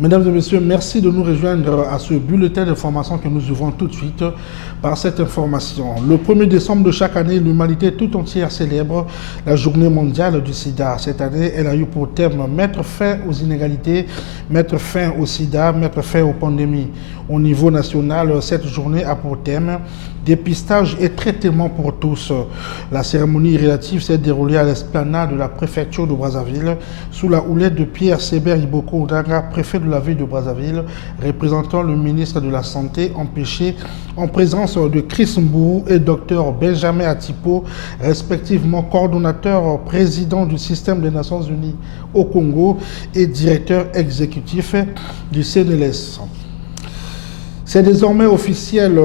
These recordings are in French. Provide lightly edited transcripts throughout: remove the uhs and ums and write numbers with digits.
Mesdames et messieurs, merci de nous rejoindre à ce bulletin d'information que nous ouvrons tout de suite par cette information. Le 1er décembre de chaque année, l'humanité tout entière célèbre la journée mondiale du sida. Cette année, elle a eu pour thème mettre fin aux inégalités, mettre fin au sida, mettre fin aux pandémies. Au niveau national, cette journée a pour thème dépistage et traitement pour tous. La cérémonie relative s'est déroulée à l'esplanade de la préfecture de Brazzaville sous la houlette de Pierre Séber Iboko Odanga, préfet de la ville de Brazzaville, représentant le ministre de la Santé, empêché en présence de Chris Mbourou et Dr Benjamin Atipo, respectivement coordonnateur président du système des Nations Unies au Congo et directeur exécutif du CNLS. C'est désormais officiel,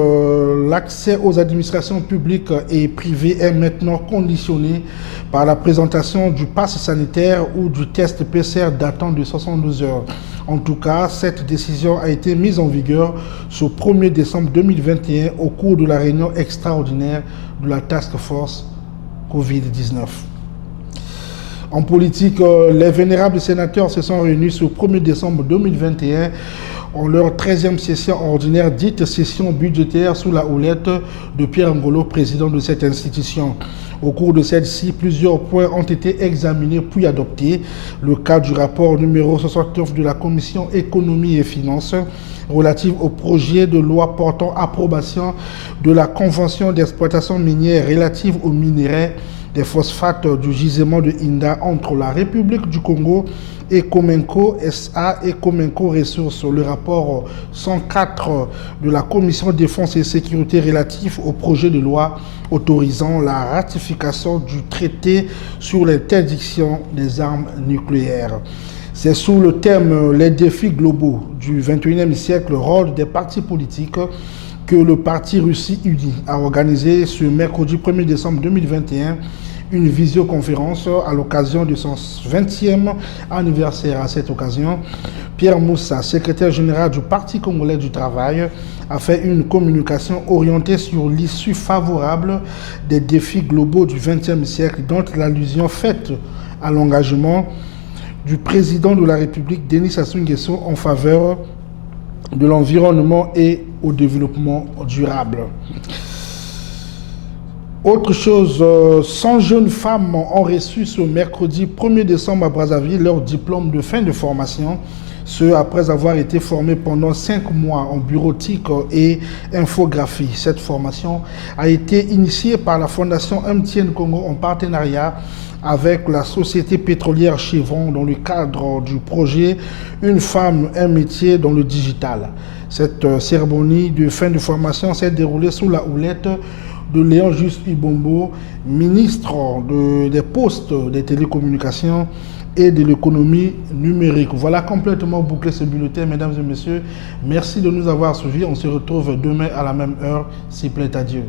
l'accès aux administrations publiques et privées est maintenant conditionné par la présentation du pass sanitaire ou du test PCR datant de 72 heures. En tout cas, cette décision a été mise en vigueur ce 1er décembre 2021 au cours de la réunion extraordinaire de la Task Force Covid-19. En politique, les vénérables sénateurs se sont réunis ce 1er décembre 2021 en leur 13e session ordinaire, dite session budgétaire sous la houlette de Pierre Ngolo, président de cette institution. Au cours de celle-ci, plusieurs points ont été examinés puis adoptés. Le cas du rapport numéro 69 de la Commission économie et finances relative au projet de loi portant approbation de la Convention d'exploitation minière relative aux minerais des phosphates du gisement de Inda entre la République du Congo et Comenco SA et Comenco Ressources. Le rapport 104 de la Commission défense et sécurité relatif au projet de loi autorisant la ratification du traité sur l'interdiction des armes nucléaires. C'est sous le thème « Les défis globaux du XXIe siècle, rôle des partis politiques » que le Parti Russie Uni a organisé ce mercredi 1er décembre 2021 une visioconférence à l'occasion de son 20e anniversaire. À cette occasion, Pierre Moussa, secrétaire général du Parti congolais du travail, a fait une communication orientée sur l'issue favorable des défis globaux du XXe siècle, dont l'allusion faite à l'engagement du président de la République, Denis Sassou Nguesso, en faveur de l'environnement et au développement durable. Autre chose, 100 jeunes femmes ont reçu ce mercredi 1er décembre à Brazzaville leur diplôme de fin de formation, ce après avoir été formées pendant 5 mois en bureautique et infographie. Cette formation a été initiée par la Fondation MTN Congo en partenariat avec la société pétrolière Chevron dans le cadre du projet Une femme, un métier dans le digital. Cette cérémonie de fin de formation s'est déroulée sous la houlette de Léon Juste Ibombo, ministre des Postes, des Télécommunications et de l'économie numérique. Voilà complètement bouclé ce bulletin, mesdames et messieurs. Merci de nous avoir suivis. On se retrouve demain à la même heure, s'il plaît à Dieu.